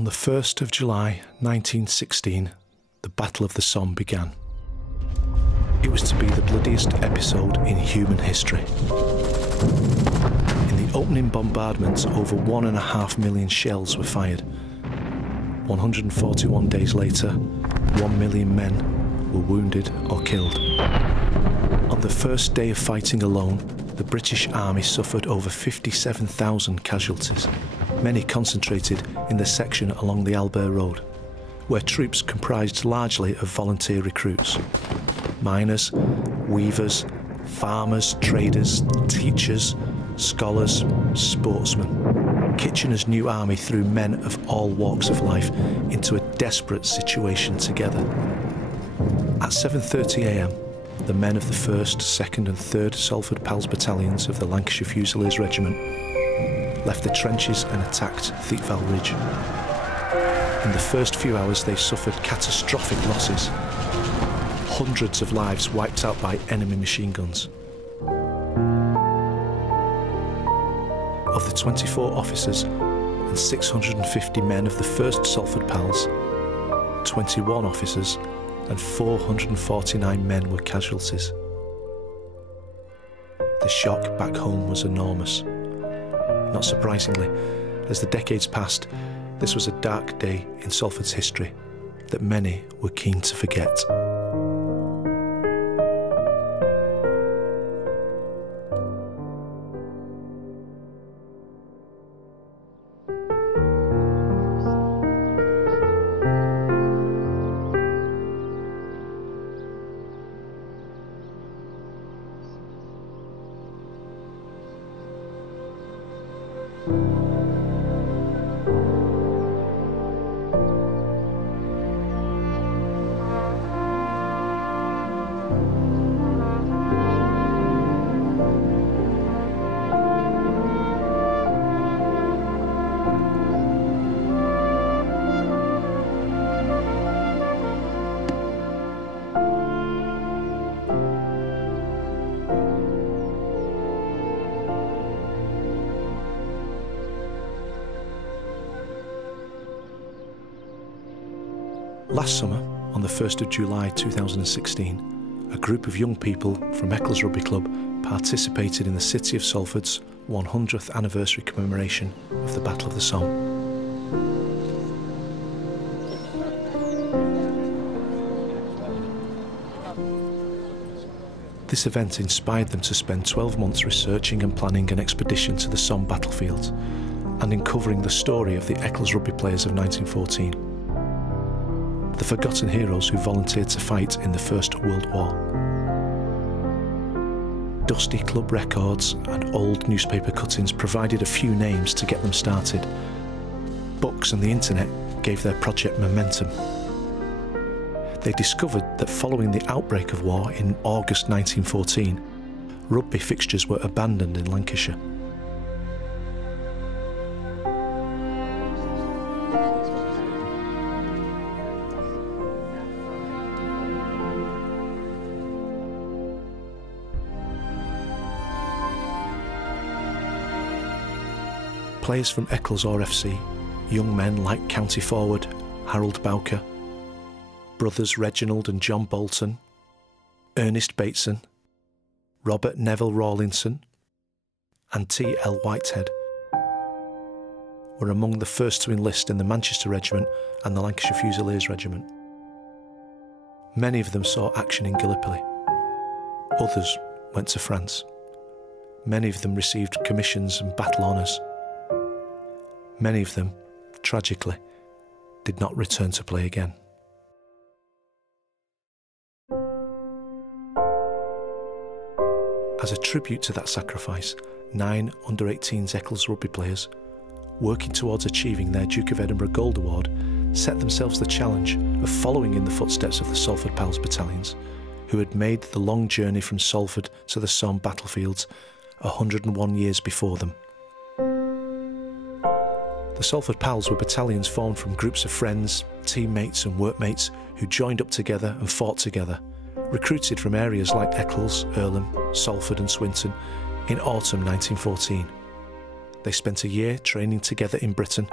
On the 1st of July 1916, the Battle of the Somme began. It was to be the bloodiest episode in human history. In the opening bombardments, over 1.5 million shells were fired. 141 days later, 1 million men were wounded or killed. On the first day of fighting alone, the British Army suffered over 57,000 casualties, many concentrated in the section along the Albert Road, where troops comprised largely of volunteer recruits. Miners, weavers, farmers, traders, teachers, scholars, sportsmen. Kitchener's new army threw men of all walks of life into a desperate situation together. At 7:30 a.m, the men of the 1st, 2nd and 3rd Salford Pals Battalions of the Lancashire Fusiliers Regiment left the trenches and attacked Thiepval Ridge. In the first few hours they suffered catastrophic losses. Hundreds of lives wiped out by enemy machine guns. Of the 24 officers and 650 men of the 1st Salford Pals, 21 officers and 449 men were casualties. The shock back home was enormous. Not surprisingly, as the decades passed, this was a dark day in Salford's history that many were keen to forget. Last summer, on the 1st of July 2016, a group of young people from Eccles Rugby Club participated in the City of Salford's 100th anniversary commemoration of the Battle of the Somme. This event inspired them to spend 12 months researching and planning an expedition to the Somme Battlefields and uncovering the story of the Eccles rugby players of 1914. The forgotten heroes who volunteered to fight in the First World War. Dusty club records and old newspaper cuttings provided a few names to get them started. Books and the internet gave their project momentum. They discovered that following the outbreak of war in August 1914, rugby fixtures were abandoned in Lancashire. Players from Eccles RFC, young men like county forward Harold Bowker, brothers Reginald and John Bolton, Ernest Bateson, Robert Neville Rawlinson and T.L. Whitehead were among the first to enlist in the Manchester Regiment and the Lancashire Fusiliers Regiment. Many of them saw action in Gallipoli. Others went to France. Many of them received commissions and battle honours. Many of them, tragically, did not return to play again. As a tribute to that sacrifice, 9 under-18s Eccles rugby players, working towards achieving their Duke of Edinburgh Gold Award, set themselves the challenge of following in the footsteps of the Salford Pals Battalions, who had made the long journey from Salford to the Somme Battlefields 101 years before them. The Salford Pals were battalions formed from groups of friends, teammates and workmates who joined up together and fought together, recruited from areas like Eccles, Earlham, Salford and Swinton in autumn 1914. They spent a year training together in Britain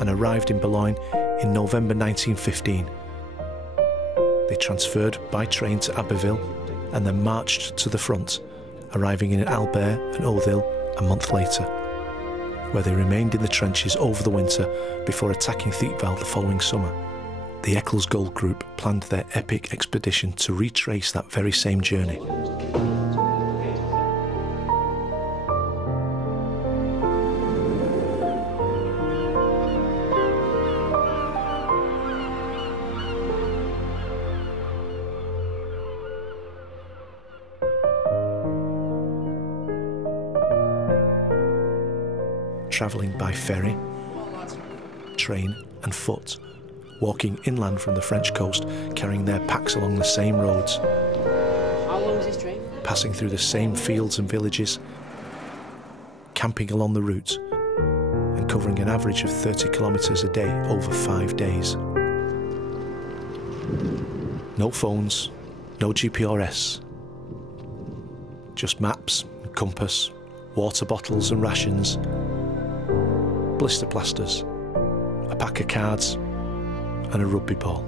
and arrived in Boulogne in November 1915. They transferred by train to Abbeville and then marched to the front, arriving in Albert and Othil a month later, where they remained in the trenches over the winter before attacking Thiepval the following summer. The Eccles Gold Group planned their epic expedition to retrace that very same journey. Travelling by ferry, train and foot, walking inland from the French coast, carrying their packs along the same roads. How long is this train? Passing through the same fields and villages, camping along the route, and covering an average of 30 kilometres a day over 5 days. No phones, no GPRS, just maps and compass, water bottles and rations, blister plasters, a pack of cards and a rugby ball.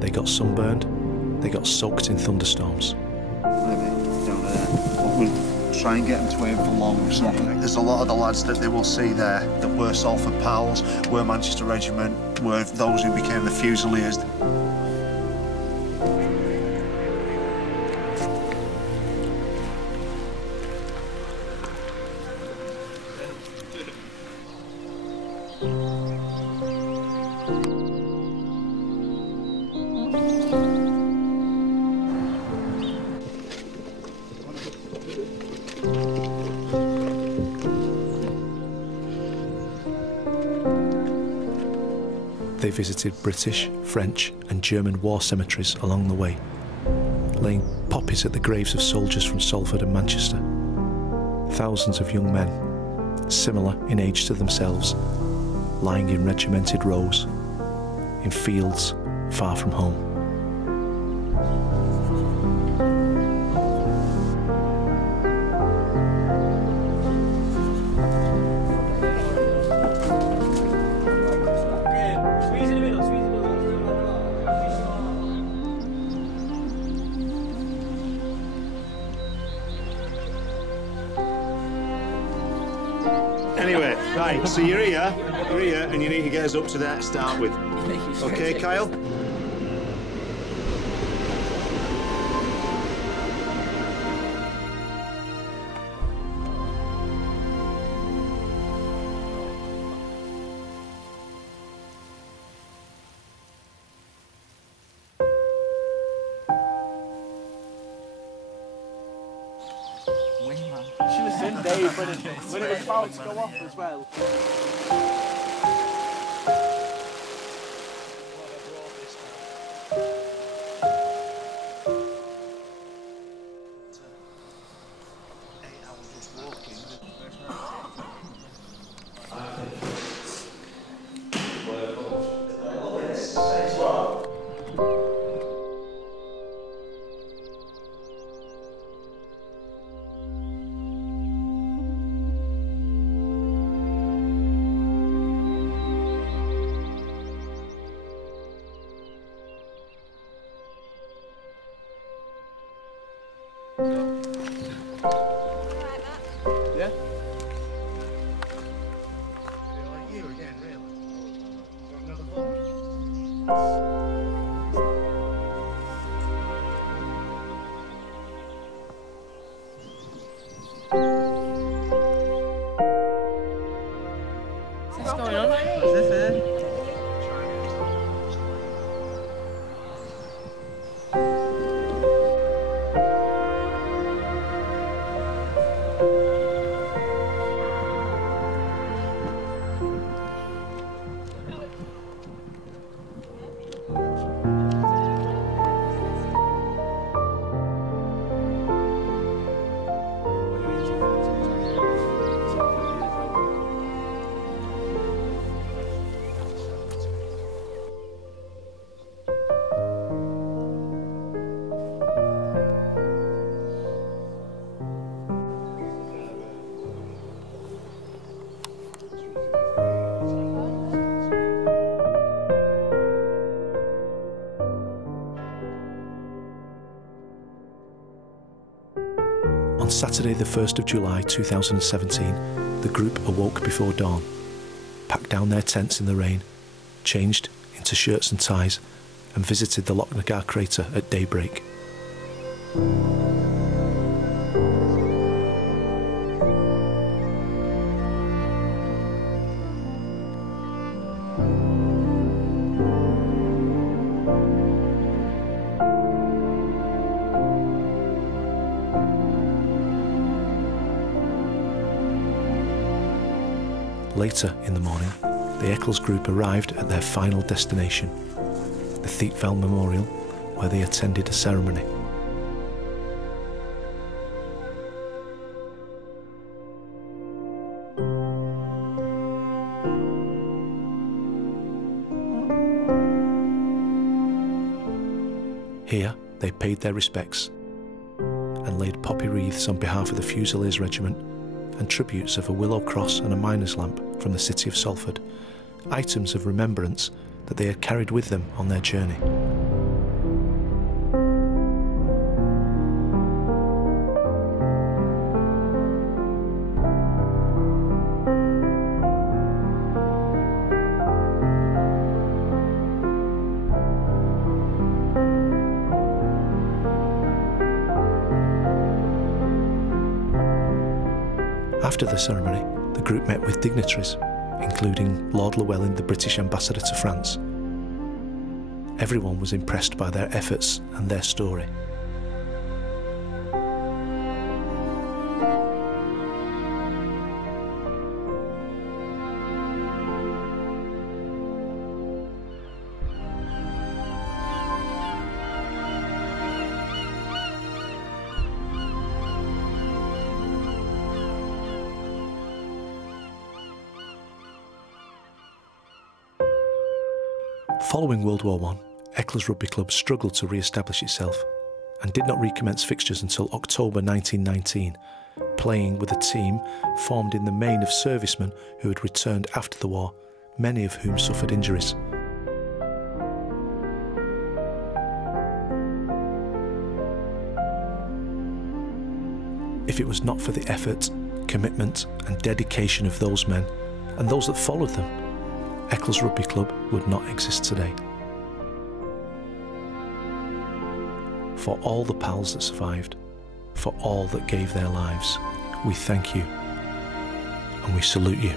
They got sunburned, they got soaked in thunderstorms. Maybe down there. We'll try and get them to aim for long or something. There's a lot of the lads that they will see there that were Salford Pals, were Manchester Regiment, were those who became the Fusiliers. They visited British, French and German war cemeteries along the way, laying poppies at the graves of soldiers from Salford and Manchester. Thousands of young men, similar in age to themselves, lying in regimented rows, in fields far from home. Anyway, right, so you're here, and you need to get us up to that to start with. Okay, Kyle? You should have seen Dave when it was about to go off as well. Yeah? Like you again, really? Got another phone? What's going on? Is this it? On Saturday the 1st of July 2017, the group awoke before dawn, packed down their tents in the rain, changed into shirts and ties, and visited the Lochnagar crater at daybreak. Later in the morning, the Eccles group arrived at their final destination, the Thiepval Memorial, where they attended a ceremony. Here, they paid their respects and laid poppy wreaths on behalf of the Fusiliers Regiment and tributes of a willow cross and a miner's lamp from the city of Salford, items of remembrance that they had carried with them on their journey. After the ceremony, the group met with dignitaries, including Lord Llewellyn, the British ambassador to France. Everyone was impressed by their efforts and their story. Following World War I, Eccles Rugby Club struggled to re-establish itself and did not recommence fixtures until October 1919, playing with a team formed in the main of servicemen who had returned after the war, many of whom suffered injuries. If it was not for the effort, commitment and dedication of those men and those that followed them, Eccles Rugby Club would not exist today. For all the pals that survived, for all that gave their lives, we thank you and we salute you.